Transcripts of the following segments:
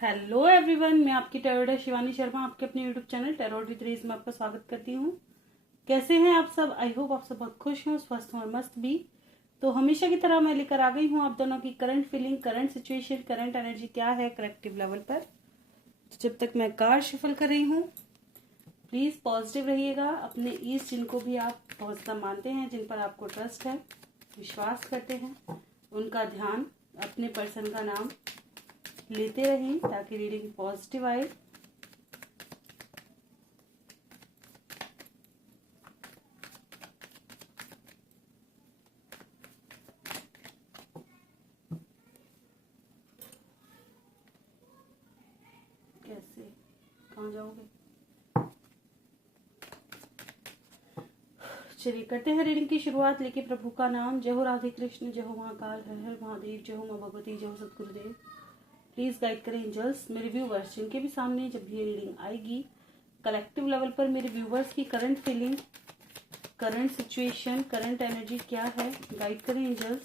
Hello everyone, मैं आपकी tarot reader Shivani Sharma आपके अपने यूट्यूब चैनल टैरो विद रीज में आपका स्वागत करती हूँ। कैसे हैं आप सब? आई होप आप सब बहुत खुश हों, स्वस्थ हों और मस्त भी। तो हमेशा की तरह मैं लेकर आ गई हूँ आप दोनों की current feeling, current situation, current energy क्या है कलेक्टिव लेवल पर। तो जब तक मैं कार्ड शफल कर रही हूँ, प्लीज पॉजिटिव रहिएगा। अपने ईस्ट जिनको भी आप बहुत ज्यादा मानते हैं, जिन पर आपको ट्रस्ट है, विश्वास करते हैं, उनका ध्यान, अपने पर्सन का नाम लेते रहें ताकि रीडिंग पॉजिटिव आए। कैसे, कहाँ जाओगे? चलिए करते हैं रीडिंग की शुरुआत। लेके प्रभु का नाम। जय हो राधे कृष्ण, जय हो महाकाल, हर हर महादेव, जय हो माँ भगवती, जय हो सतगुरुदेव। प्लीज गाइड करें एंजल्स मेरे व्यूवर्स, जिनके भी सामने जब भी ये रीडिंग आएगी कलेक्टिव लेवल पर, मेरे व्यूवर्स की current feeling, current situation, current energy क्या है, गाइड करें एंजल्स।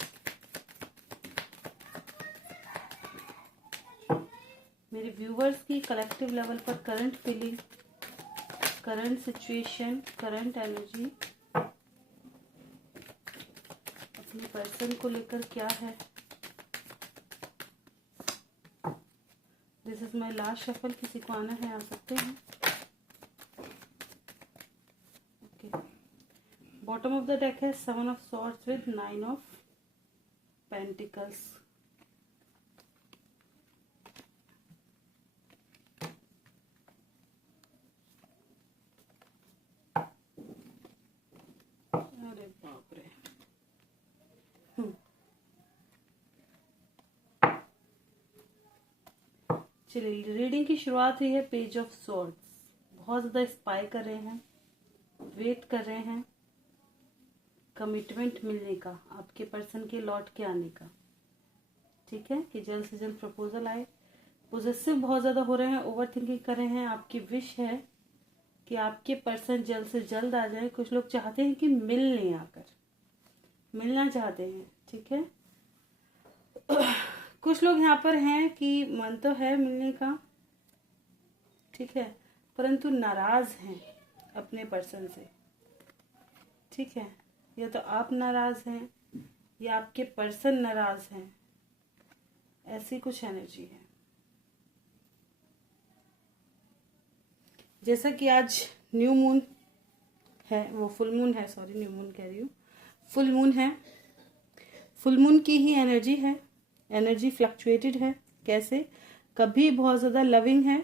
मेरे व्यूवर्स की कलेक्टिव लेवल पर current feeling, current situation, current energy अपने पर्सन को लेकर क्या है। This is my last shuffle. किसी को आना है आ सकते हैं। Okay, bottom of the deck है 7 of swords with 9 of pentacles. अरे बाप रे। चलिए रीडिंग की शुरुआत हुई है पेज ऑफ सॉर्ड्स। बहुत ज्यादा स्पाई कर रहे हैं, वेट कर रहे हैं कमिटमेंट मिलने का, आपके पर्सन के लौट के आने का। ठीक है, कि जल्द से जल्द प्रपोजल आए। पोजेसिव बहुत ज्यादा हो रहे हैं, ओवर थिंकिंग कर रहे हैं। आपकी विश है कि आपके पर्सन जल्द से जल्द आ जाए। कुछ लोग चाहते हैं कि मिल लें, आकर मिलना चाहते हैं। ठीक है, कुछ लोग यहाँ पर हैं कि मन तो है मिलने का, ठीक है, परंतु नाराज हैं अपने पर्सन से। ठीक है, या तो आप नाराज हैं या आपके पर्सन नाराज हैं, ऐसी कुछ एनर्जी है। जैसा कि आज न्यू मून है, वो फुल मून है, सॉरी न्यू मून कह रही हूँ, फुल मून है। फुल मून की ही एनर्जी है। एनर्जी फ्लक्चुएटेड है। कैसे? कभी बहुत ज्यादा लविंग है,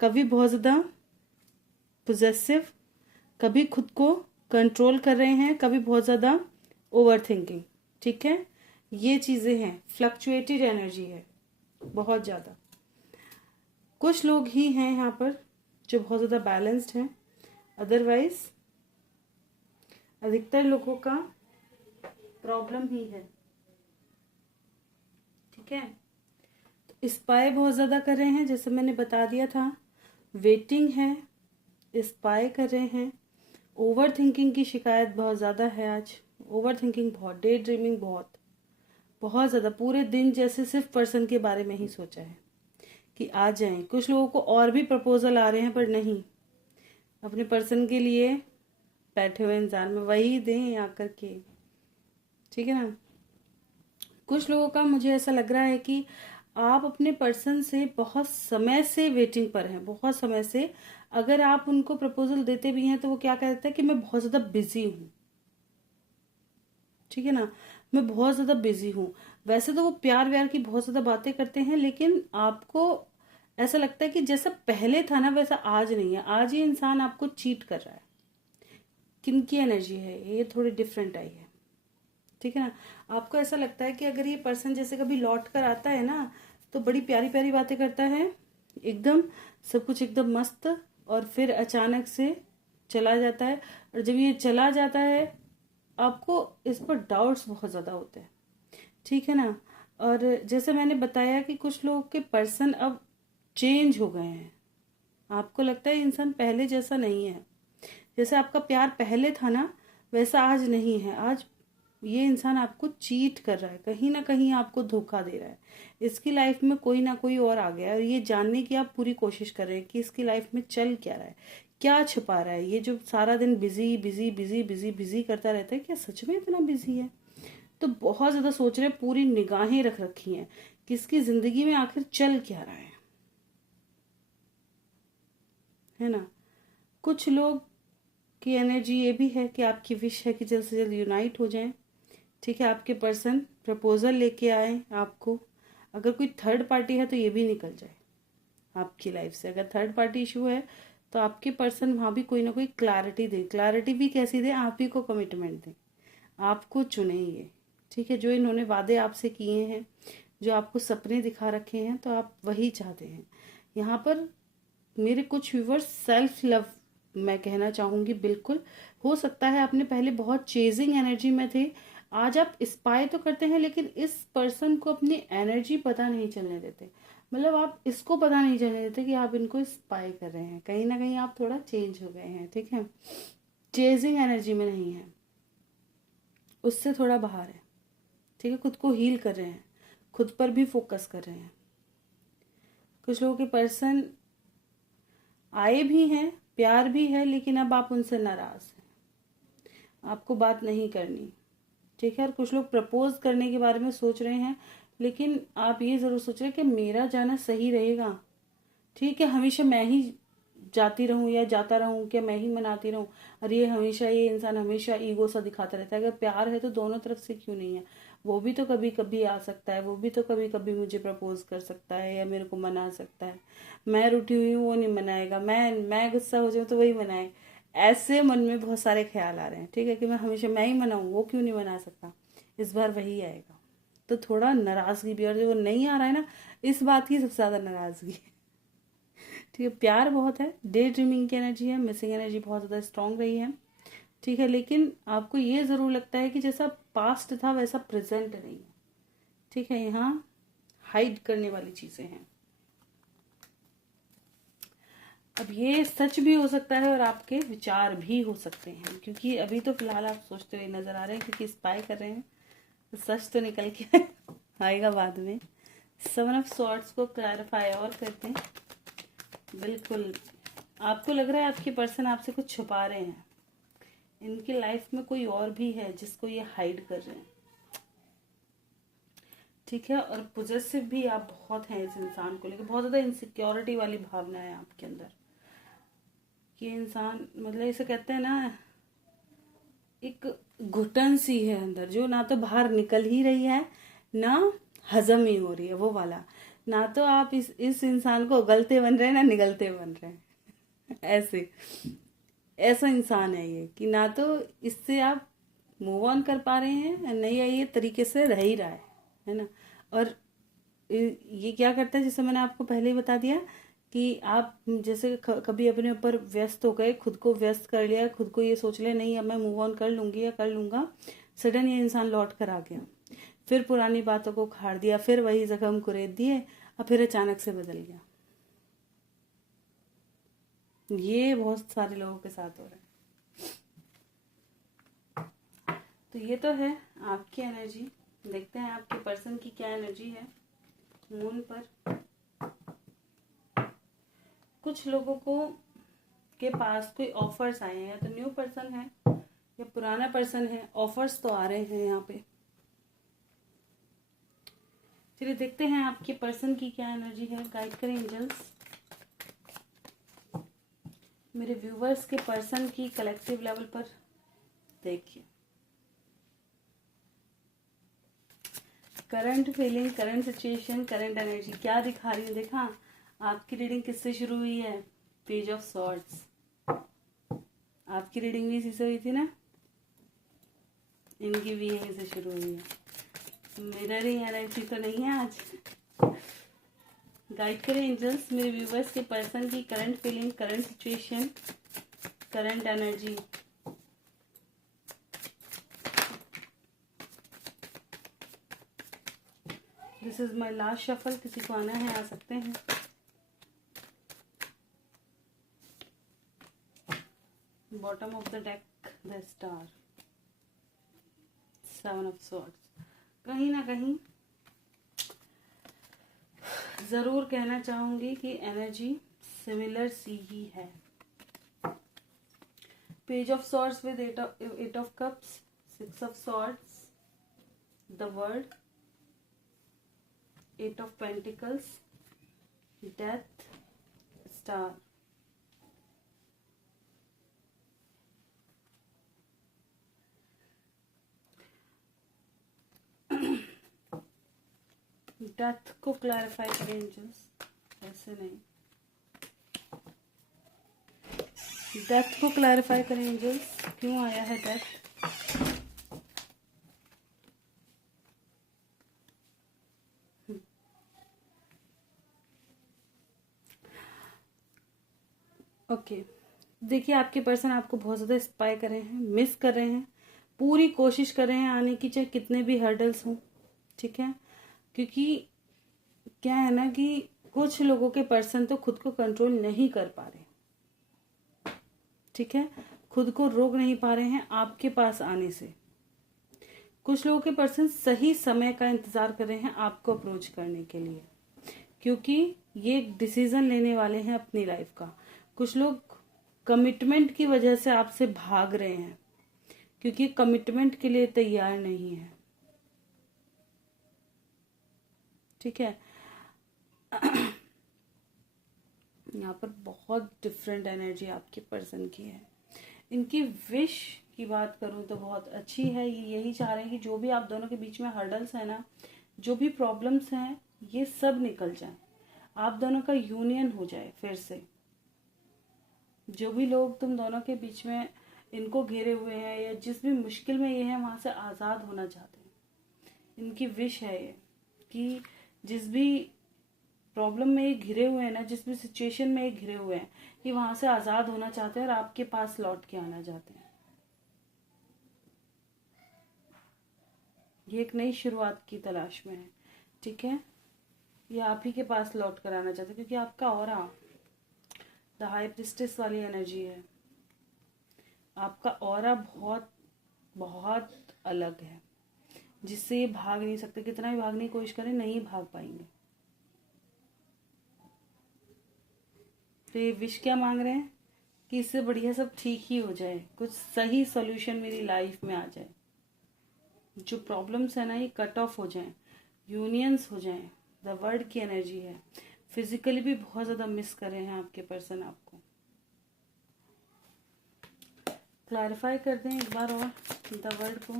कभी बहुत ज्यादा पोजेसिव, कभी खुद को कंट्रोल कर रहे हैं, कभी बहुत ज्यादा ओवर थिंकिंग। ठीक है, ये चीजें हैं, फ्लक्चुएटेड एनर्जी है बहुत ज्यादा। कुछ लोग ही हैं यहाँ पर जो बहुत ज्यादा बैलेंस्ड हैं, अदरवाइज अधिकतर लोगों का प्रॉब्लम ही है। ठीक है, तो स्पाई बहुत ज्यादा कर रहे हैं, जैसे मैंने बता दिया था। वेटिंग है, स्पाई कर रहे हैं। ओवर थिंकिंग की शिकायत बहुत ज्यादा है आज। ओवर थिंकिंग बहुत, डे ड्रीमिंग बहुत, बहुत ज्यादा। पूरे दिन जैसे सिर्फ पर्सन के बारे में ही सोचा है कि आ जाएं। कुछ लोगों को और भी प्रपोजल आ रहे हैं, पर नहीं, अपने पर्सन के लिए बैठे हुए इंसान में वही दें आकर के। ठीक है ना। कुछ लोगों का मुझे ऐसा लग रहा है कि आप अपने पर्सन से बहुत समय से वेटिंग पर हैं, बहुत समय से। अगर आप उनको प्रपोजल देते भी हैं तो वो क्या कहते हैं कि मैं बहुत ज्यादा बिजी हूं। ठीक है ना, मैं बहुत ज्यादा बिजी हूं। वैसे तो वो प्यार व्यार की बहुत ज्यादा बातें करते हैं, लेकिन आपको ऐसा लगता है कि जैसा पहले था ना वैसा आज नहीं है। आज ये इंसान आपको चीट कर रहा है। किनकी एनर्जी है ये? थोड़ी डिफरेंट आई है। ठीक है ना, आपको ऐसा लगता है कि अगर ये पर्सन जैसे कभी लौट कर आता है ना, तो बड़ी प्यारी प्यारी बातें करता है, एकदम सब कुछ एकदम मस्त, और फिर अचानक से चला जाता है। और जब ये चला जाता है, आपको इस पर डाउट्स बहुत ज्यादा होते हैं। ठीक है ना। और जैसे मैंने बताया कि कुछ लोगों के पर्सन अब चेंज हो गए हैं। आपको लगता है इंसान पहले जैसा नहीं है। जैसे आपका प्यार पहले था ना, वैसा आज नहीं है। आज ये इंसान आपको चीट कर रहा है, कहीं ना कहीं आपको धोखा दे रहा है। इसकी लाइफ में कोई ना कोई और आ गया है और ये जानने की आप पूरी कोशिश कर रहे हैं कि इसकी लाइफ में चल क्या रहा है, क्या छुपा रहा है। ये जो सारा दिन busy busy busy busy busy करता रहता है, क्या सच में इतना बिजी है? तो बहुत ज़्यादा सोच रहे हैं, पूरी निगाहें रख रखी हैं कि इसकी ज़िंदगी में आखिर चल क्या रहा है ना। कुछ लोग की एनर्जी ये भी है कि आपकी विश है कि जल्द से जल्द यूनाइट हो जाएं। ठीक है, आपके पर्सन प्रपोजल लेके आए आपको। अगर कोई थर्ड पार्टी है तो ये भी निकल जाए आपकी लाइफ से। अगर थर्ड पार्टी इशू है तो आपके पर्सन वहाँ भी कोई ना कोई क्लैरिटी दे। क्लैरिटी भी कैसी दे? आप ही को कमिटमेंट दे, आपको चुनेंगे। ठीक है, जो इन्होंने वादे आपसे किए हैं, जो आपको सपने दिखा रखे हैं, तो आप वही चाहते हैं। यहाँ पर मेरे कुछ व्यूवर्स सेल्फ लव मैं कहना चाहूँगी, बिल्कुल हो सकता है आपने पहले बहुत चेजिंग एनर्जी में थे, आज आप स्पाई तो करते हैं लेकिन इस पर्सन को अपनी एनर्जी पता नहीं चलने देते। मतलब आप इसको पता नहीं चलने देते कि आप इनको स्पाई कर रहे हैं। कहीं ना कहीं आप थोड़ा चेंज हो गए हैं। ठीक है, चेजिंग एनर्जी में नहीं है, उससे थोड़ा बाहर है। ठीक है, खुद को हील कर रहे हैं, खुद पर भी फोकस कर रहे हैं। कुछ लोगों के पर्सन आए भी हैं, प्यार भी है, लेकिन अब आप उनसे नाराज हैं, आपको बात नहीं करनी। ठीक है, और कुछ लोग प्रपोज करने के बारे में सोच रहे हैं, लेकिन आप ये जरूर सोच रहे हैं कि मेरा जाना सही रहेगा। ठीक है, हमेशा मैं ही जाती रहूं या जाता रहूं, क्या मैं ही मनाती रहूं? और ये हमेशा, ये इंसान हमेशा ईगो सा दिखाता रहता है। अगर प्यार है तो दोनों तरफ से क्यों नहीं है? वो भी तो कभी कभी आ सकता है, वो भी तो कभी कभी मुझे प्रपोज कर सकता है या मेरे को मना सकता है। मैं रूठी हुई हूँ वो नहीं मनाएगा, मैं गुस्सा हो जाऊँ तो वही मनाए। ऐसे मन में बहुत सारे ख्याल आ रहे हैं। ठीक है, कि मैं हमेशा मैं ही मनाऊँ, वो क्यों नहीं मना सकता? इस बार वही आएगा। तो थोड़ा नाराजगी भी, और जो वो नहीं आ रहा है ना, इस बात की सबसे ज्यादा नाराजगी है। ठीक है, प्यार बहुत है, डे ड्रीमिंग की एनर्जी है, मिसिंग एनर्जी बहुत ज़्यादा स्ट्रांग रही है। ठीक है, लेकिन आपको ये ज़रूर लगता है कि जैसा पास्ट था वैसा प्रेजेंट नहीं है। ठीक है, यहाँ हाइड करने वाली चीज़ें हैं। अब ये सच भी हो सकता है और आपके विचार भी हो सकते हैं, क्योंकि अभी तो फिलहाल आप सोचते हुए नजर आ रहे हैं, क्योंकि स्पाई कर रहे हैं। तो सच तो निकल के आएगा बाद में। 7 ऑफ स्वॉर्ड्स को क्लैरिफाई और करते हैं। बिल्कुल आपको लग रहा है आपके पर्सन आपसे कुछ छुपा रहे हैं। इनकी लाइफ में कोई और भी है जिसको ये हाइड कर रहे हैं। ठीक है, और पॉजेसिव भी आप बहुत हैं इस इंसान को लेकर। बहुत ज़्यादा इनसिक्योरिटी वाली भावना है आपके अंदर। ये इंसान, मतलब इसे कहते हैं ना, एक घुटन सी है अंदर, जो ना तो बाहर निकल ही रही है ना हजम ही हो रही है। वो वाला, ना तो आप इस इंसान को उगलते बन रहे हैं ना निगलते बन रहे हैं। ऐसे ऐसा इंसान है ये कि ना तो इससे आप मूव ऑन कर पा रहे हैं, नहीं ये तरीके से रह ही रहा है ना। और ये क्या करता है, जैसे मैंने आपको पहले ही बता दिया कि आप जैसे कभी अपने ऊपर व्यस्त हो गए, खुद को व्यस्त कर लिया, खुद को ये सोच लिया नहीं अब मैं मूव ऑन कर लूंगी या कर लूंगा, सडन ये इंसान लौट कर आ गया, फिर पुरानी बातों को खाड़ दिया, फिर वही जख्म कुरेद दिए और फिर अचानक से बदल गया। ये बहुत सारे लोगों के साथ हो रहा है। तो ये तो है आपकी एनर्जी। देखते हैं आपके पर्सन की क्या एनर्जी है मून पर। कुछ लोगों को के पास कोई ऑफर्स आए हैं, या तो न्यू पर्सन है या पुराना पर्सन है। ऑफर्स तो आ रहे हैं यहाँ पे। चलिए देखते हैं आपके पर्सन की क्या एनर्जी है। गाइड करें एंजल्स मेरे व्यूवर्स के पर्सन की कलेक्टिव लेवल पर। देखिए, current feeling, current situation, current energy क्या दिखा रही है। देखा आपकी रीडिंग किससे शुरू हुई है? Page of swords. आपकी रीडिंग भी इसी से हुई थी ना, इनकी भी यहीं से शुरू हुई है। मिररिंग एनर्जी तो नहीं है आज। गाइड करें एंजल्स मेरे व्यूवर्स के पर्सन की current feeling, current situation, current energy. This is my last shuffle. किसी को आना है आ सकते हैं। Bottom of the deck the star, 7 of swords. कहीं ना कहीं जरूर कहना चाहूंगी कि एनर्जी सिमिलर सी ही है। Page of swords with 8 of cups, 6 of swords, the world, 8 of pentacles, death, star. Death को क्लैरिफाई करें एंजल्स, ऐसे नहीं, डेथ को क्लैरिफाई करें एंजल्स, क्यों आया है डेथ? ओके देखिए, आपके पर्सन आपको बहुत ज़्यादा स्पाई कर रहे हैं, मिस कर रहे हैं, पूरी कोशिश कर रहे हैं आने की, चाहे कितने भी हर्डल्स हों, ठीक है। क्योंकि क्या है ना कि कुछ लोगों के पर्सन तो खुद को कंट्रोल नहीं कर पा रहे, ठीक है, खुद को रोक नहीं पा रहे हैं आपके पास आने से। कुछ लोगों के पर्सन सही समय का इंतजार कर रहे हैं आपको अप्रोच करने के लिए, क्योंकि ये डिसीजन लेने वाले हैं अपनी लाइफ का। कुछ लोग कमिटमेंट की वजह से आपसे भाग रहे हैं, क्योंकि कमिटमेंट के लिए तैयार नहीं है, ठीक है। यहाँ पर बहुत डिफरेंट एनर्जी आपके पर्सन की है। इनकी विश की बात करूं तो बहुत अच्छी है। ये यही चाह रहे हैं कि जो भी आप दोनों के बीच में हर्डल्स है ना, जो भी प्रॉब्लम्स हैं, ये सब निकल जाए, आप दोनों का यूनियन हो जाए फिर से। जो भी लोग तुम दोनों के बीच में इनको घेरे हुए हैं या जिस भी मुश्किल में ये है वहां से आज़ाद होना चाहते हैं। इनकी विश है ये कि जिस भी प्रॉब्लम में ये घिरे हुए हैं ना, जिस भी सिचुएशन में ये घिरे हुए हैं, ये वहां से आज़ाद होना चाहते हैं और आपके पास लौट के आना चाहते हैं। ये एक नई शुरुआत की तलाश में है, ठीक है। ये आप ही के पास लौट कर आना चाहते हैं, क्योंकि आपका ऑरा द हाई प्रिस्टेस वाली एनर्जी है। आपका ऑरा बहुत बहुत अलग है, जिससे ये भाग नहीं सकते, कितना भी भागने की कोशिश करें नहीं भाग पाएंगे। तो ये विश क्या मांग रहे हैं कि इससे बढ़िया सब ठीक ही हो जाए, कुछ सही सॉल्यूशन मेरी लाइफ में आ जाए, जो प्रॉब्लम्स है ना ये कट ऑफ हो जाएं, यूनियंस हो जाएं। द वर्ड की एनर्जी है। फिजिकली भी बहुत ज्यादा मिस कर रहे हैं आपके पर्सन आपको। क्लैरिफाई कर दें एक बार और द वर्ड को।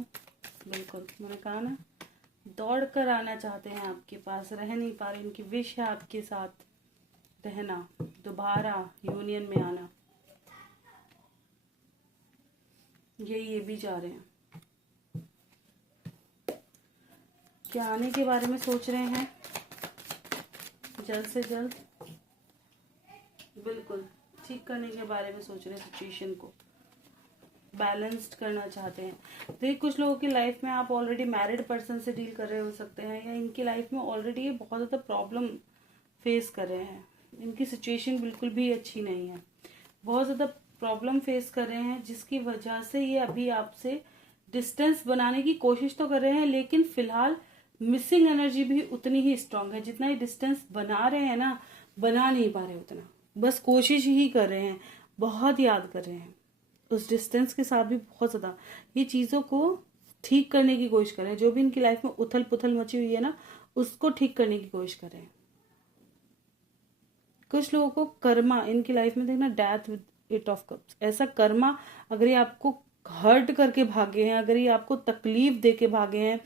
बिल्कुल, मैंने कहा ना, दौड़ कर आना चाहते हैं आपके पास, रह नहीं पा रहे। इनकी विश है आपके साथ रहना, दोबारा यूनियन में आना, ये भी जा रहे हैं। क्या आने के बारे में सोच रहे हैं जल्द से जल्द? बिल्कुल, ठीक करने के बारे में सोच रहे हैं, सिचुएशन को बैलेंस्ड करना चाहते हैं। देखिए, कुछ लोगों की लाइफ में आप ऑलरेडी मैरिड पर्सन से डील कर रहे हो सकते हैं, या इनकी लाइफ में ऑलरेडी ये बहुत ज़्यादा प्रॉब्लम फेस कर रहे हैं। इनकी सिचुएशन बिल्कुल भी अच्छी नहीं है, बहुत ज़्यादा प्रॉब्लम फेस कर रहे हैं, जिसकी वजह से ये अभी आपसे डिस्टेंस बनाने की कोशिश तो कर रहे हैं, लेकिन फिलहाल मिसिंग एनर्जी भी उतनी ही स्ट्रांग है। जितना ही डिस्टेंस बना रहे हैं ना, बना नहीं पा रहे उतना, बस कोशिश ही कर रहे हैं, बहुत याद कर रहे हैं। उस डिस्टेंस के साथ भी बहुत ज्यादा ये चीजों को ठीक करने की कोशिश कर रहे हैं। जो भी इनकी लाइफ में उथल पुथल मची हुई है ना, उसको ठीक करने की कोशिश कर रहे हैं। कुछ लोगों को कर्मा इनकी लाइफ में देखना, डेथ विद 8 ऑफ कप्स, ऐसा कर्मा अगर ये आपको हर्ट करके भागे हैं, अगर ये आपको तकलीफ दे के भागे हैं,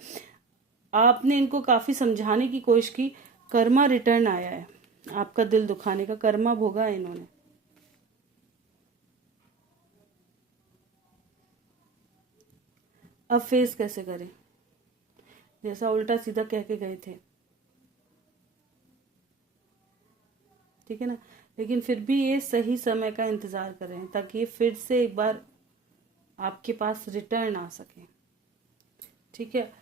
आपने इनको काफी समझाने की कोशिश की, कर्मा रिटर्न आया है। आपका दिल दुखाने का कर्मा भोगा है इन्होंने। अब फेस कैसे करें, जैसा उल्टा सीधा कह के गए थे, ठीक है ना। लेकिन फिर भी ये सही समय का इंतजार कर रहे हैं, ताकि ये फिर से एक बार आपके पास रिटर्न आ सके, ठीक है।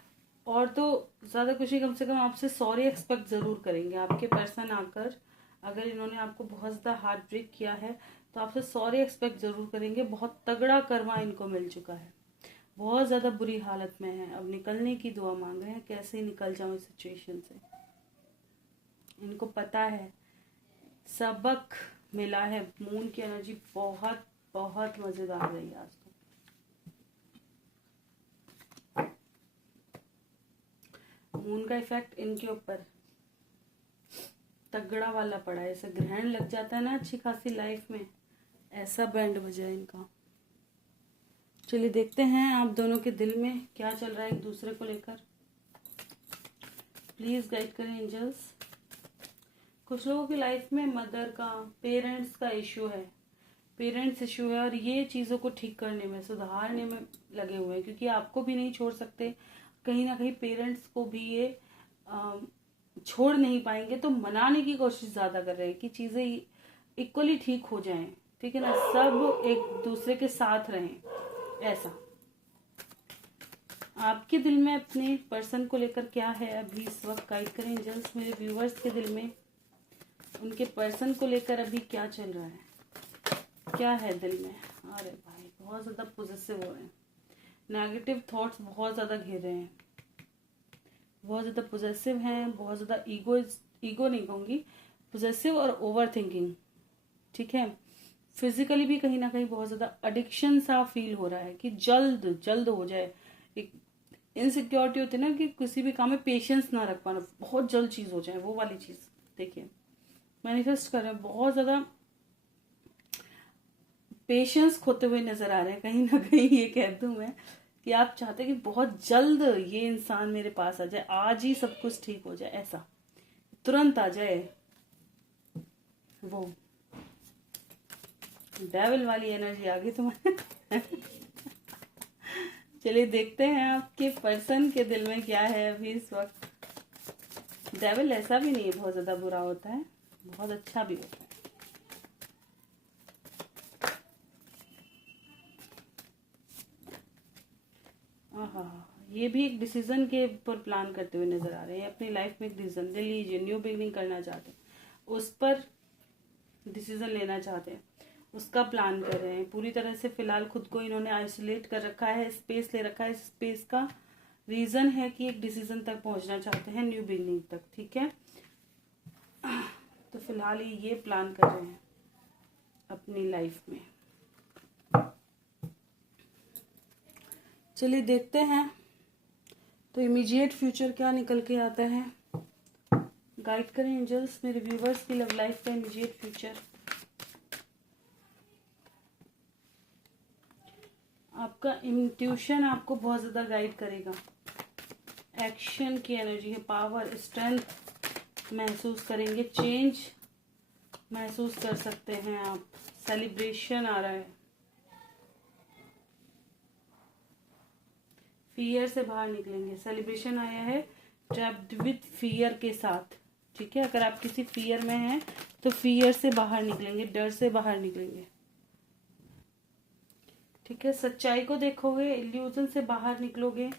और तो ज्यादा कुछ नहीं, कम से कम आपसे सॉरी एक्सपेक्ट जरूर करेंगे आपके पर्सन आकर। अगर इन्होंने आपको बहुत ज्यादा हार्ट ब्रेक किया है तो आपसे सॉरी एक्सपेक्ट जरूर करेंगे। बहुत तगड़ा कर्मा इनको मिल चुका है, बहुत ज़्यादा बुरी हालत में है, अब निकलने की दुआ मांग रहे हैं, कैसे निकल जाऊं इस सिचुएशन से। इनको पता है, सबक मिला है। मून की एनर्जी बहुत बहुत मजेदार रही आज तो। मून का इफेक्ट इनके ऊपर तगड़ा वाला पड़ा है, ऐसे ग्रहण लग जाता है ना अच्छी खासी लाइफ में, ऐसा बैंड बजा है इनका। चलिए देखते हैं आप दोनों के दिल में क्या चल रहा है एक दूसरे को लेकर। प्लीज गाइड करें एंजल्स। कुछ लोगों की लाइफ में मदर का, पेरेंट्स का इश्यू है, पेरेंट्स इश्यू है, और ये चीज़ों को ठीक करने में, सुधारने में लगे हुए हैं, क्योंकि आपको भी नहीं छोड़ सकते, कहीं ना कहीं पेरेंट्स को भी ये छोड़ नहीं पाएंगे, तो मनाने की कोशिश ज़्यादा कर रहे हैं कि चीज़ें इक्वली ठीक हो जाएं, ठीक है ना, सब एक दूसरे के साथ रहें। ऐसा आपके दिल में अपने पर्सन को लेकर क्या है अभी इस वक्त, गाइड करें एंजल्स। मेरे व्यूवर्स के दिल में उनके पर्सन को लेकर अभी क्या चल रहा है, क्या है दिल में। अरे भाई बहुत ज्यादा पॉजिटिव हो रहे हैं, नेगेटिव थॉट्स बहुत ज्यादा घेर रहे हैं, बहुत ज्यादा पॉजिटिव हैं, बहुत ज्यादा ईगो नहीं कहूंगी, पॉजिटिव और ओवर थिंकिंग, ठीक है। फिजिकली भी कहीं ना कहीं बहुत ज्यादा एडिक्शन सा फील हो रहा है कि जल्द जल्द हो जाए। एक इनसिक्योरिटी होती है ना कि किसी भी काम में पेशेंस ना रख पाना, बहुत जल्द चीज हो जाए, वो वाली चीज देखिए मैनिफेस्ट कर रहे हैं। बहुत ज्यादा पेशेंस खोते हुए नजर आ रहे हैं, कहीं ना कहीं ये कह दूं मैं कि आप चाहते हैं कि बहुत जल्द ये इंसान मेरे पास आ जाए, आज ही सब कुछ ठीक हो जाए, ऐसा तुरंत आ जाए। वो डेविल वाली एनर्जी आ गई तुम्हारे। चलिए देखते हैं आपके पर्सन के दिल में क्या है अभी इस वक्त। डेविल ऐसा भी नहीं है बहुत ज्यादा बुरा होता है, बहुत अच्छा भी होता है। ये भी एक डिसीजन के ऊपर प्लान करते हुए नजर आ रहे हैं, अपनी लाइफ में एक डिसीजन ले लीजिए, न्यू बिगनिंग करना चाहते हैं, उस पर डिसीजन लेना चाहते हैं, उसका प्लान कर रहे हैं पूरी तरह से। फिलहाल खुद को इन्होंने आइसोलेट कर रखा है, स्पेस ले रखा है। स्पेस का रीजन है कि एक डिसीजन तक पहुंचना चाहते हैं, न्यू बिगनिंग तक, ठीक है। तो फिलहाल ये प्लान कर रहे हैं अपनी लाइफ में। चलिए देखते हैं तो इमीडिएट फ्यूचर क्या निकल के आता है। गाइड करें एंजल्स मेरे व्यूवर्स की लव लाइफ का इमीडिएट फ्यूचर। आपका इंट्यूशन आपको बहुत ज्यादा गाइड करेगा। एक्शन की एनर्जी है, पावर, स्ट्रेंथ महसूस करेंगे, चेंज महसूस कर सकते हैं आप। सेलिब्रेशन आ रहा है, फियर से बाहर निकलेंगे। सेलिब्रेशन आया है ट्रैप्ड विथ फियर के साथ, ठीक है। अगर आप किसी फियर में हैं तो फियर से बाहर निकलेंगे, डर से बाहर निकलेंगे, ठीक है। सच्चाई को देखोगे, इल्यूजन से बाहर निकलोगे,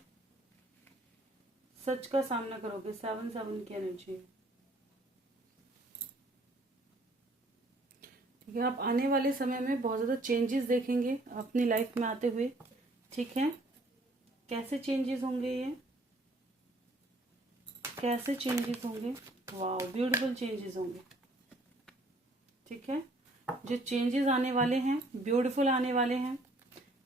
सच का सामना करोगे। 7 की एनर्जी, ठीक है। आप आने वाले समय में बहुत ज्यादा चेंजेस देखेंगे अपनी लाइफ में आते हुए, ठीक है। कैसे चेंजेस होंगे ये, कैसे चेंजेस होंगे, वाह ब्यूटीफुल चेंजेस होंगे, ठीक है। जो चेंजेस आने वाले हैं ब्यूटीफुल आने वाले हैं,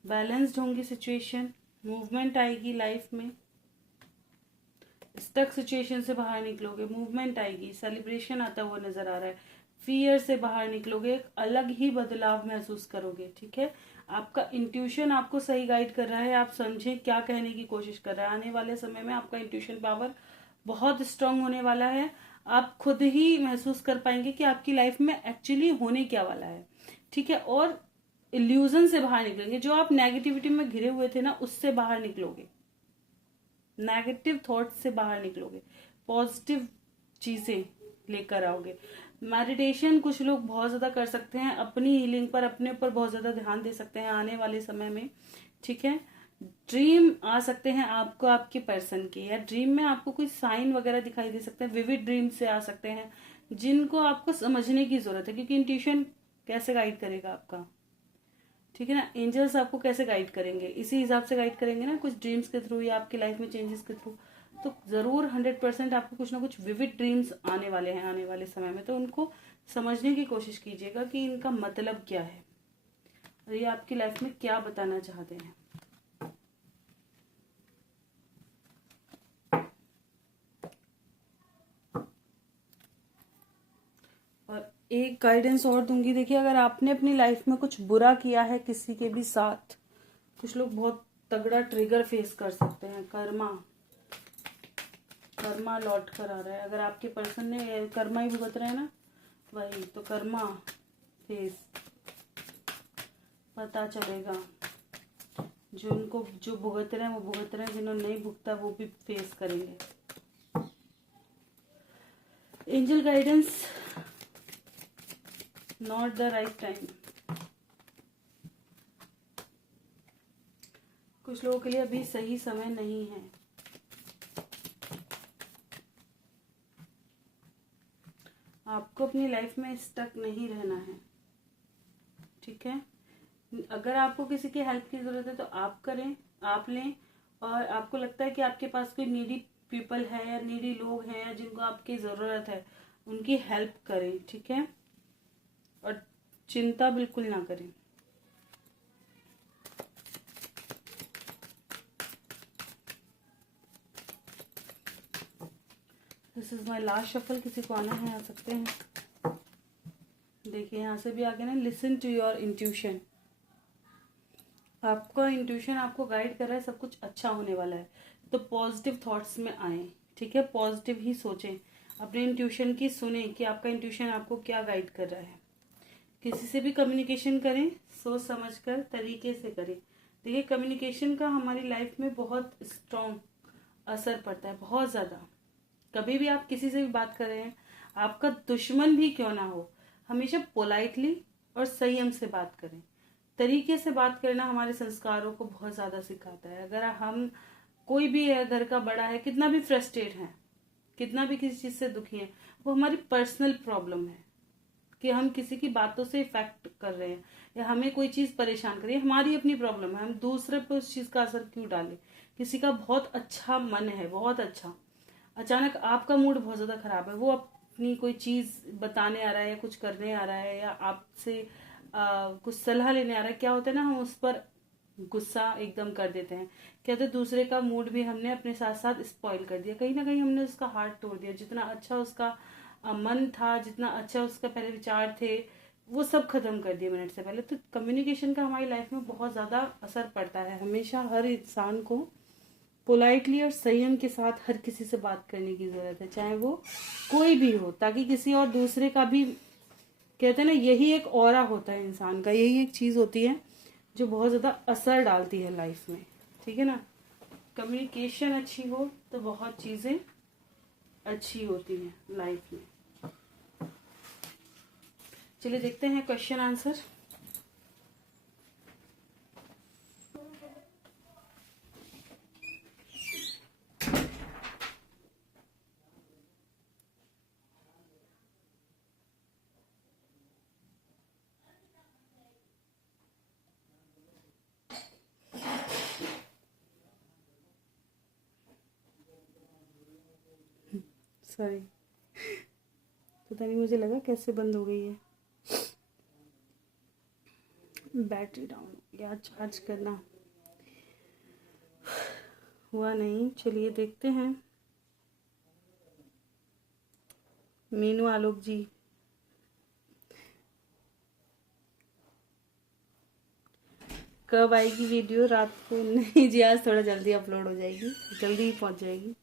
बैलेंस्ड होंगी सिचुएशन, मूवमेंट आएगी लाइफ में, स्टक सिचुएशन से बाहर निकलोगे, मूवमेंट आएगी, सेलिब्रेशन आता हुआ नजर आ रहा है, फियर से बाहर निकलोगे, एक अलग ही बदलाव महसूस करोगे, ठीक है। आपका इंट्यूशन आपको सही गाइड कर रहा है, आप समझें क्या कहने की कोशिश कर रहा है। आने वाले समय में आपका इंट्यूशन पावर बहुत स्ट्रांग होने वाला है, आप खुद ही महसूस कर पाएंगे कि आपकी लाइफ में एक्चुअली होने क्या वाला है, ठीक है। और इल्यूजन से बाहर निकलेंगे, जो आप नेगेटिविटी में घिरे हुए थे ना, उससे बाहर निकलोगे, नेगेटिव थॉट से बाहर निकलोगे, पॉजिटिव चीजें लेकर आओगे। मेडिटेशन कुछ लोग बहुत ज्यादा कर सकते हैं, अपनी हीलिंग पर, अपने ऊपर बहुत ज्यादा ध्यान दे सकते हैं आने वाले समय में, ठीक है। ड्रीम आ सकते हैं आपको आपके पर्सन के, या ड्रीम में आपको कोई साइन वगैरह दिखाई दे सकते हैं, विविड ड्रीम से आ सकते हैं, जिनको आपको समझने की जरूरत है, क्योंकि इंट्यूशन कैसे गाइड करेगा आपका, ठीक है ना। एंजल्स आपको कैसे गाइड करेंगे, इसी हिसाब से गाइड करेंगे ना, कुछ ड्रीम्स के थ्रू या आपकी लाइफ में चेंजेस के थ्रू। तो जरूर 100% आपको कुछ ना कुछ विविड ड्रीम्स आने वाले हैं आने वाले समय में। तो उनको समझने की कोशिश कीजिएगा कि इनका मतलब क्या है और ये आपकी लाइफ में क्या बताना चाहते हैं। और एक गाइडेंस और दूंगी, देखिए अगर आपने अपनी लाइफ में कुछ बुरा किया है किसी के भी साथ, कुछ लोग बहुत तगड़ा ट्रिगर फेस कर सकते हैं। कर्मा लौट कर आ रहा है। अगर आपके पर्सन ने कर्मा ही भुगत रहे हैं ना, वही तो कर्मा फेस पता चलेगा। जो भुगत रहे हैं वो भुगत रहे हैं, जिन्होंने नहीं भुगता वो भी फेस करेंगे। Angel guidance, not the right time. कुछ लोगों के लिए अभी सही समय नहीं है। आपको अपनी लाइफ में स्टक नहीं रहना है, ठीक है। अगर आपको किसी की हेल्प की जरूरत है तो आप करें, आप लें। और आपको लगता है कि आपके पास कोई नीडी पीपल है या नीडी लोग हैं या जिनको आपकी जरूरत है, उनकी हेल्प करें, ठीक है। और चिंता बिल्कुल ना करें। This is my last shuffle. किसी को आना है आ सकते हैं। देखिए यहाँ से भी आगे ना, लिसन टू योर इंट्यूशन। आपका इंट्यूशन आपको गाइड कर रहा है, सब कुछ अच्छा होने वाला है। तो पॉजिटिव थॉट्स में आए, ठीक है। पॉजिटिव ही सोचें, अपने इंट्यूशन की सुने कि आपका इंट्यूशन आपको क्या गाइड कर रहा है। किसी से भी कम्युनिकेशन करें, सोच समझ कर तरीके से करें। देखिए कम्युनिकेशन का हमारी लाइफ में बहुत स्ट्रॉन्ग असर पड़ता है, बहुत ज़्यादा। कभी भी आप किसी से भी बात कर रहे हैं, आपका दुश्मन भी क्यों ना हो, हमेशा पोलाइटली और संयम से बात करें। तरीके से बात करना हमारे संस्कारों को बहुत ज़्यादा सिखाता है। अगर हम, कोई भी है घर का बड़ा है, कितना भी फ्रस्ट्रेट है, कितना भी किसी चीज़ से दुखी है, वो हमारी पर्सनल प्रॉब्लम है कि हम किसी की बातों से इफेक्ट कर रहे हैं या हमें कोई चीज़ परेशान कर रही है, हमारी अपनी प्रॉब्लम है। हम दूसरे पर उस चीज़ का असर क्यों डालें। किसी का बहुत अच्छा मन है, बहुत अच्छा, अचानक आपका मूड बहुत ज़्यादा खराब है, वो अपनी कोई चीज़ बताने आ रहा है या कुछ करने आ रहा है या आपसे कुछ सलाह लेने आ रहा है, क्या होता है ना, हम उस पर गुस्सा एकदम कर देते हैं। कहते हैं दूसरे का मूड भी हमने अपने साथ साथ स्पॉइल कर दिया, कहीं ना कहीं हमने उसका हार्ट तोड़ दिया। जितना अच्छा उसका मन था, जितना अच्छा उसका पहले विचार थे, वो सब खत्म कर दिए मिनट से पहले। तो कम्युनिकेशन का हमारी लाइफ में बहुत ज़्यादा असर पड़ता है। हमेशा हर इंसान को पोलाइटली और संयम के साथ हर किसी से बात करने की जरूरत है, चाहे वो कोई भी हो, ताकि किसी और दूसरे का भी, कहते हैं ना, यही एक ऑरा होता है इंसान का, यही एक चीज होती है जो बहुत ज्यादा असर डालती है लाइफ में, ठीक है ना। कम्युनिकेशन अच्छी हो तो बहुत चीजें अच्छी होती हैं लाइफ में। चलिए देखते हैं क्वेश्चन आंसर। सॉरी, पता नहीं मुझे लगा कैसे बंद हो गई है। बैटरी डाउन या चार्ज करना हुआ नहीं। चलिए देखते हैं। मीनू आलोक जी, कब आएगी वीडियो? रात को? नहीं जी, आज थोड़ा जल्दी अपलोड हो जाएगी, जल्दी ही पहुंच जाएगी,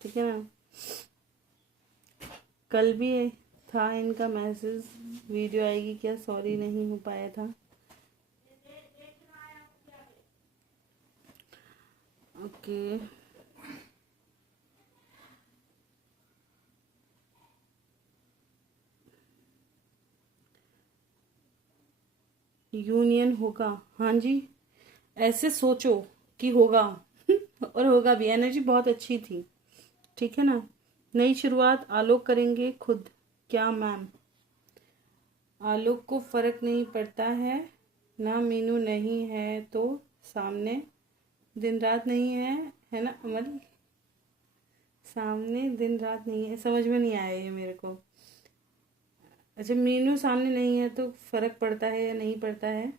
ठीक है ना। कल भी था इनका मैसेज, वीडियो आएगी क्या, सॉरी नहीं हो पाया था। ओके यूनियन होगा, हाँ जी, ऐसे सोचो कि होगा और होगा भी। एनर्जी बहुत अच्छी थी, ठीक है ना। नई शुरुआत आलोक करेंगे खुद, क्या मैम? आलोक को फर्क नहीं पड़ता है ना मीनू नहीं है तो सामने दिन रात नहीं है ना अमल? सामने दिन रात नहीं है, समझ में नहीं आया ये मेरे को। अच्छा, मीनू सामने नहीं है तो फर्क पड़ता है या नहीं पड़ता है?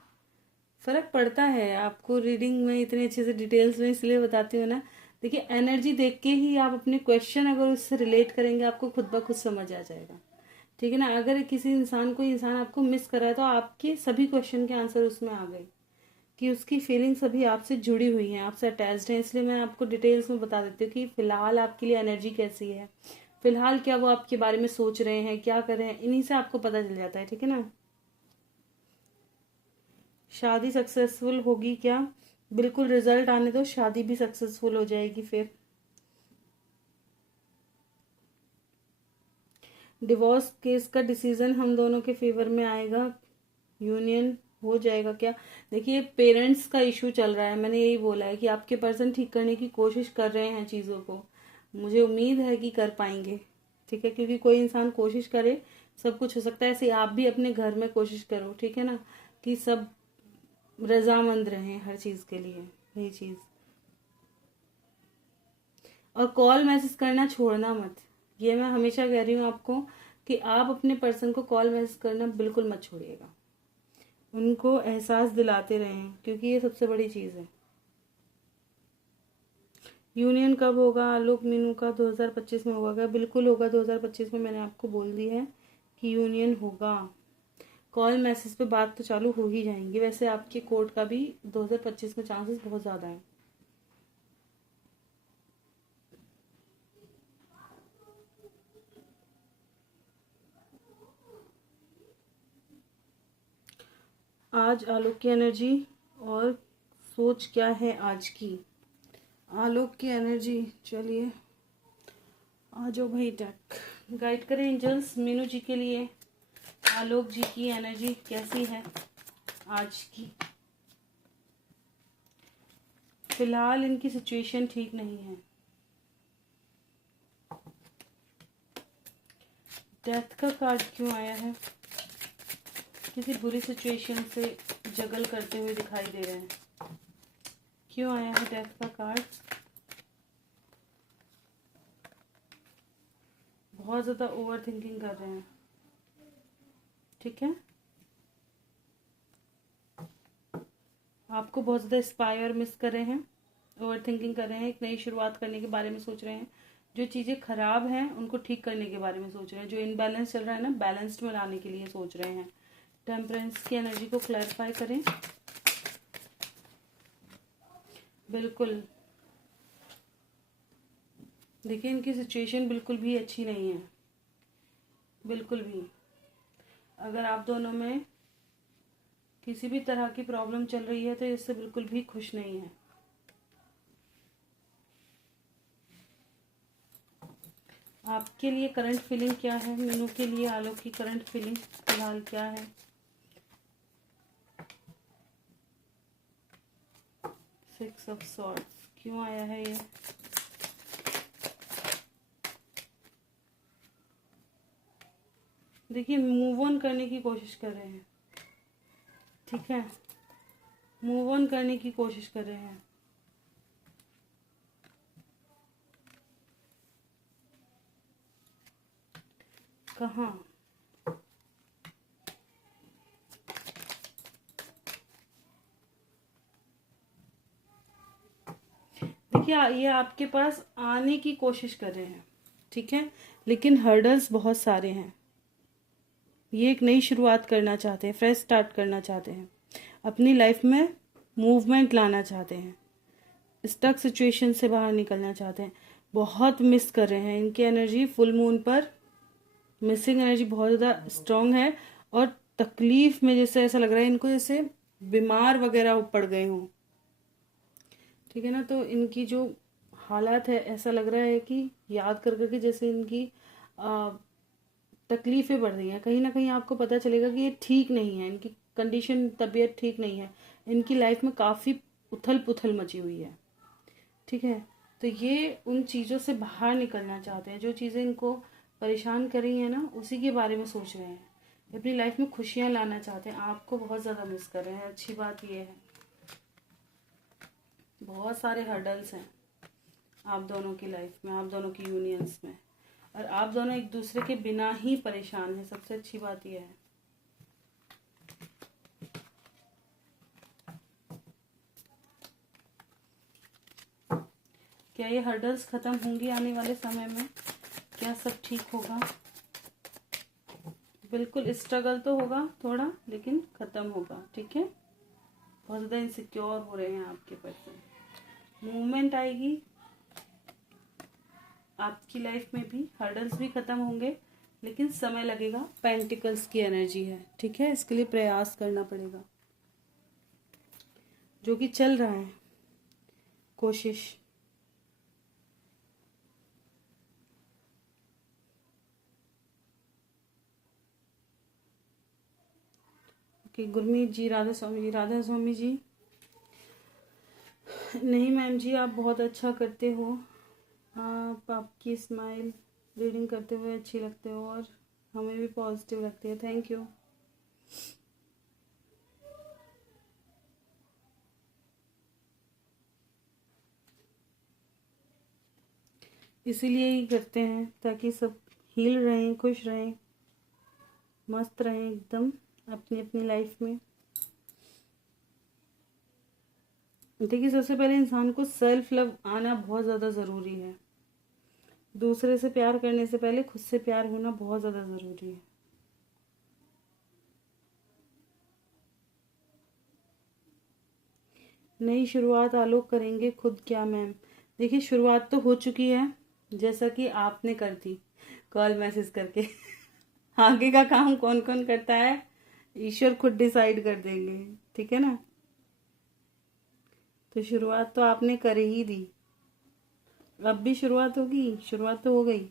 फर्क पड़ता है। आपको रीडिंग में इतने अच्छे से डिटेल्स में इसलिए बताती हूँ ना, देखिए एनर्जी देख के ही आप अपने क्वेश्चन अगर उससे रिलेट करेंगे आपको खुद ब खुद समझ आ जाएगा। ठीक है ना? अगर किसी इंसान को इंसान आपको मिस कर रहा है तो आपके सभी क्वेश्चन के आंसर उसमें आ गए कि उसकी फीलिंग्स अभी आपसे जुड़ी हुई हैं, आपसे अटैच्ड हैं। इसलिए मैं आपको डिटेल्स में बता देती हूँ कि फिलहाल आपके लिए एनर्जी कैसी है, फिलहाल क्या वो आपके बारे में सोच रहे हैं, क्या कर रहे हैं, इन्हीं से आपको पता चल जाता है। ठीक है ना? शादी सक्सेसफुल होगी क्या? बिल्कुल, रिजल्ट आने दो, शादी भी सक्सेसफुल हो जाएगी। फिर डिवोर्स केस का डिसीजन हम दोनों के फेवर में आएगा, यूनियन हो जाएगा क्या? देखिए, पेरेंट्स का इशू चल रहा है, मैंने यही बोला है कि आपके पर्सन ठीक करने की कोशिश कर रहे हैं चीज़ों को। मुझे उम्मीद है कि कर पाएंगे। ठीक है, क्योंकि कोई इंसान कोशिश करे सब कुछ हो सकता है, ऐसे आप भी अपने घर में कोशिश करो। ठीक है ना? कि सब रजामंद रहें हर चीज़ के लिए, यही चीज़। और कॉल मैसेज करना छोड़ना मत, ये मैं हमेशा कह रही हूँ आपको कि आप अपने पर्सन को कॉल मैसेज करना बिल्कुल मत छोड़िएगा। उनको एहसास दिलाते रहें, क्योंकि ये सबसे बड़ी चीज़ है। यूनियन कब होगा आलोक मीनू का? 2025 में होगा क्या? बिल्कुल होगा 2025 में, मैंने आपको बोल दी है कि यूनियन होगा। कॉल मैसेज पे बात तो चालू हो ही जाएंगी। वैसे आपके कोर्ट का भी 2025 में चांसेस बहुत ज़्यादा हैं। आज आलोक की एनर्जी और सोच क्या है आज की? आलोक की एनर्जी, चलिए आ जाओ भाई, टक गाइड करें एंजल्स मीनू जी के लिए। आलोक जी की एनर्जी कैसी है आज की? फिलहाल इनकी सिचुएशन ठीक नहीं है। डेथ का कार्ड क्यों आया है? किसी बुरी सिचुएशन से जगल करते हुए दिखाई दे रहे हैं। क्यों आया है डेथ का कार्ड? बहुत ज़्यादा ओवर थिंकिंग कर रहे हैं। ठीक है, आपको बहुत ज़्यादा इंस्पायर मिस कर रहे हैं, ओवर थिंकिंग कर रहे हैं, एक नई शुरुआत करने के बारे में सोच रहे हैं, जो चीज़ें खराब हैं उनको ठीक करने के बारे में सोच रहे हैं, जो इनबैलेंस चल रहा है ना बैलेंस्ड में लाने के लिए सोच रहे हैं। टेम्परेंस की एनर्जी को क्लैरिफाई करें। बिल्कुल, देखिए इनकी सिचुएशन बिल्कुल भी अच्छी नहीं है, बिल्कुल भी। अगर आप दोनों में किसी भी तरह की प्रॉब्लम चल रही है तो इससे बिल्कुल भी खुश नहीं है। आपके लिए करंट फीलिंग क्या है? मीनू के लिए आलोक की करंट फीलिंग फिलहाल क्या है? सिक्स ऑफ सॉर्ड्स क्यों आया है ये? देखिए, मूव ऑन करने की कोशिश कर रहे हैं। ठीक है, मूव ऑन करने की कोशिश कर रहे हैं। कहाँ? देखिए, ये आपके पास आने की कोशिश कर रहे हैं। ठीक है, लेकिन हर्डल्स बहुत सारे हैं। ये एक नई शुरुआत करना चाहते हैं, फ्रेश स्टार्ट करना चाहते हैं, अपनी लाइफ में मूवमेंट लाना चाहते हैं, स्टक सिचुएशन से बाहर निकलना चाहते हैं। बहुत मिस कर रहे हैं, इनकी एनर्जी फुल मून पर मिसिंग एनर्जी बहुत ज़्यादा स्ट्रांग है। और तकलीफ में जैसे ऐसा लग रहा है इनको जैसे बीमार वगैरह पड़ गए हों। ठीक है ना? तो इनकी जो हालात है, ऐसा लग रहा है कि याद कर करके जैसे इनकी तकलीफें बढ़ रही हैं। कहीं ना कहीं आपको पता चलेगा कि ये ठीक नहीं है, इनकी कंडीशन तबीयत ठीक नहीं है, इनकी लाइफ में काफ़ी उथल पुथल मची हुई है। ठीक है, तो ये उन चीज़ों से बाहर निकलना चाहते हैं, जो चीज़ें इनको परेशान कर रही हैं ना उसी के बारे में सोच रहे हैं। अपनी लाइफ में खुशियां लाना चाहते हैं, आपको बहुत ज़्यादा मिस कर रहे हैं। अच्छी बात ये है, बहुत सारे हर्डल्स हैं आप दोनों की लाइफ में, आप दोनों की यूनियंस में, और आप दोनों एक दूसरे के बिना ही परेशान हैं। सबसे अच्छी बात यह है। क्या ये हर्डल्स खत्म होंगी आने वाले समय में? क्या सब ठीक होगा? बिल्कुल, स्ट्रगल तो होगा थोड़ा, लेकिन खत्म होगा। ठीक है, बहुत ज़्यादा इनसिक्योर हो रहे हैं आपके पर्सन, मूवमेंट आएगी आपकी लाइफ में भी, हर्डल्स भी खत्म होंगे, लेकिन समय लगेगा। पेंटिकल्स की एनर्जी है, ठीक है, इसके लिए प्रयास करना पड़ेगा, जो कि चल रहा है, कोशिश। ओके, गुरमीत जी, राधा स्वामी जी, राधा स्वामी जी, नहीं मैम जी, आप बहुत अच्छा करते हो, आप आपकी स्माइल रीडिंग करते हुए अच्छी लगते हो और हमें भी पॉजिटिव लगती है। Thank you. इसीलिए ही करते हैं, ताकि सब हील रहें, खुश रहें, मस्त रहें एकदम अपनी अपनी लाइफ में। देखिए, सबसे पहले इंसान को सेल्फ लव आना बहुत ज़्यादा ज़रूरी है। दूसरे से प्यार करने से पहले खुद से प्यार होना बहुत ज़्यादा ज़रूरी है। नई शुरुआत आलोक करेंगे खुद क्या मैम? देखिए, शुरुआत तो हो चुकी है, जैसा कि आपने कर दी कॉल मैसेज करके। आगे का काम कौन कौन करता है, ईश्वर खुद डिसाइड कर देंगे, ठीक है ना। तो शुरुआत तो आपने कर ही दी, अब भी शुरुआत होगी, शुरुआत तो हो गई।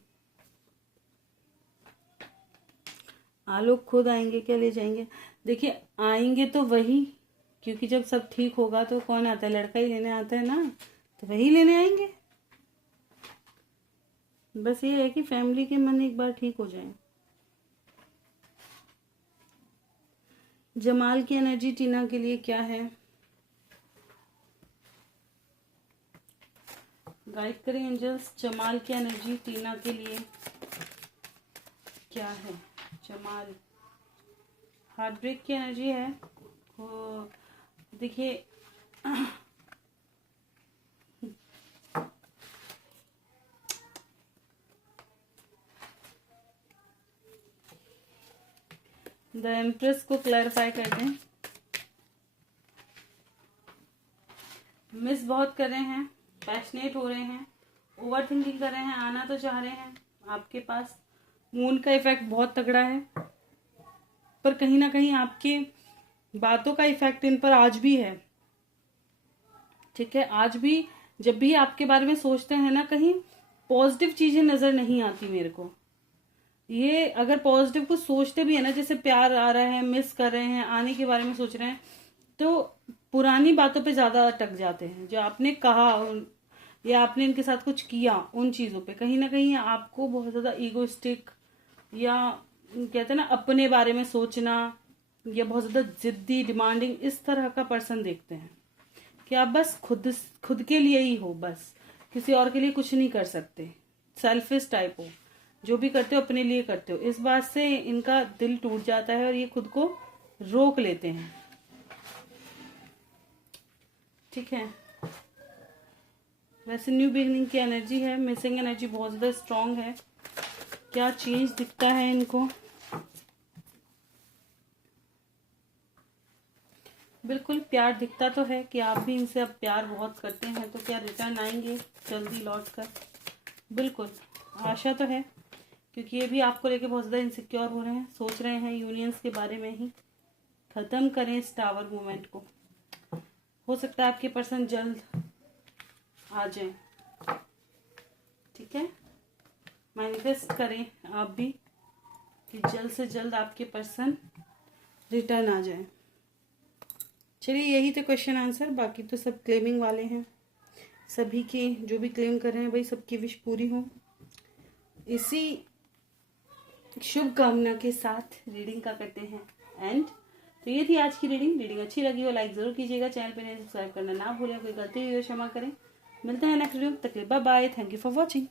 आलोक खुद आएंगे क्या ले जाएंगे? देखिए, आएंगे तो वही, क्योंकि जब सब ठीक होगा तो कौन आता है, लड़का ही लेने आता है ना, तो वही लेने आएंगे। बस ये है कि फैमिली के मन एक बार ठीक हो जाए। जमाल की एनर्जी टीना के लिए क्या है? गाइड करें एंजल्स, जमाल की एनर्जी टीना के लिए क्या है? जमाल हार्ट ब्रेक की एनर्जी है। वो देखिए, द एम्प्रेस को क्लैरिफाई कर दें। मिस बहुत कर रहे हैं, पैशनेट हो रहे हैं, ओवर थिंकिंग कर रहे हैं, आना तो चाह रहे हैं आपके पास। मून का इफेक्ट बहुत तगड़ा है, पर कहीं ना कहीं आपके बातों का इफेक्ट इन पर आज भी है। ठीक है, आज भी जब भी आपके बारे में सोचते हैं ना, कहीं पॉजिटिव चीजें नजर नहीं आती मेरे को। ये अगर पॉजिटिव कुछ सोचते भी है ना, जैसे प्यार आ रहा है, मिस कर रहे हैं, आने के बारे में सोच रहे हैं, तो पुरानी बातों पे ज्यादा अटक जाते हैं। जो आपने कहा या आपने इनके साथ कुछ किया, उन चीजों पे कहीं ना कहीं आपको बहुत ज्यादा ईगोइस्टिक, या कहते हैं ना अपने बारे में सोचना, या बहुत ज्यादा जिद्दी, डिमांडिंग, इस तरह का पर्सन देखते हैं कि आप बस खुद खुद के लिए ही हो, बस किसी और के लिए कुछ नहीं कर सकते। सेल्फिश टाइप हो, जो भी करते हो अपने लिए करते हो। इस बात से इनका दिल टूट जाता है और ये खुद को रोक लेते हैं। ठीक है, वैसे न्यू बिगनिंग की एनर्जी है, मिसिंग एनर्जी बहुत ज्यादा स्ट्रांग है। क्या चेंज दिखता है इनको? बिल्कुल प्यार दिखता तो है कि आप भी इनसे अब प्यार बहुत करते हैं, तो क्या रिटर्न आएंगे जल्दी लौट कर? बिल्कुल आशा तो है, क्योंकि ये भी आपको लेके बहुत ज्यादा इनसिक्योर हो रहे हैं, सोच रहे हैं यूनियंस के बारे में ही। खत्म करें इस टावर मूवमेंट को। हो सकता है आपके पर्सन जल्द आ जाए, ठीक है। मैनिफेस्ट करें आप भी कि जल्द से जल्द आपके पर्सन रिटर्न आ जाए। चलिए, यही थे क्वेश्चन आंसर, बाकी तो सब क्लेमिंग वाले हैं। सभी के जो भी क्लेम कर रहे हैं भाई, सबकी विश पूरी हो। इसी शुभ कामना के साथ रीडिंग का करते हैं एंड। तो ये थी आज की रीडिंग अच्छी लगी हो लाइक जरूर कीजिएगा, चैनल पे नहीं सब्सक्राइब करना ना भूलें, कोई गलती हुई हो क्षमा करें। मिलते हैं नेक्स्ट वीडियो, तक के लिए bye bye, thank you for watching.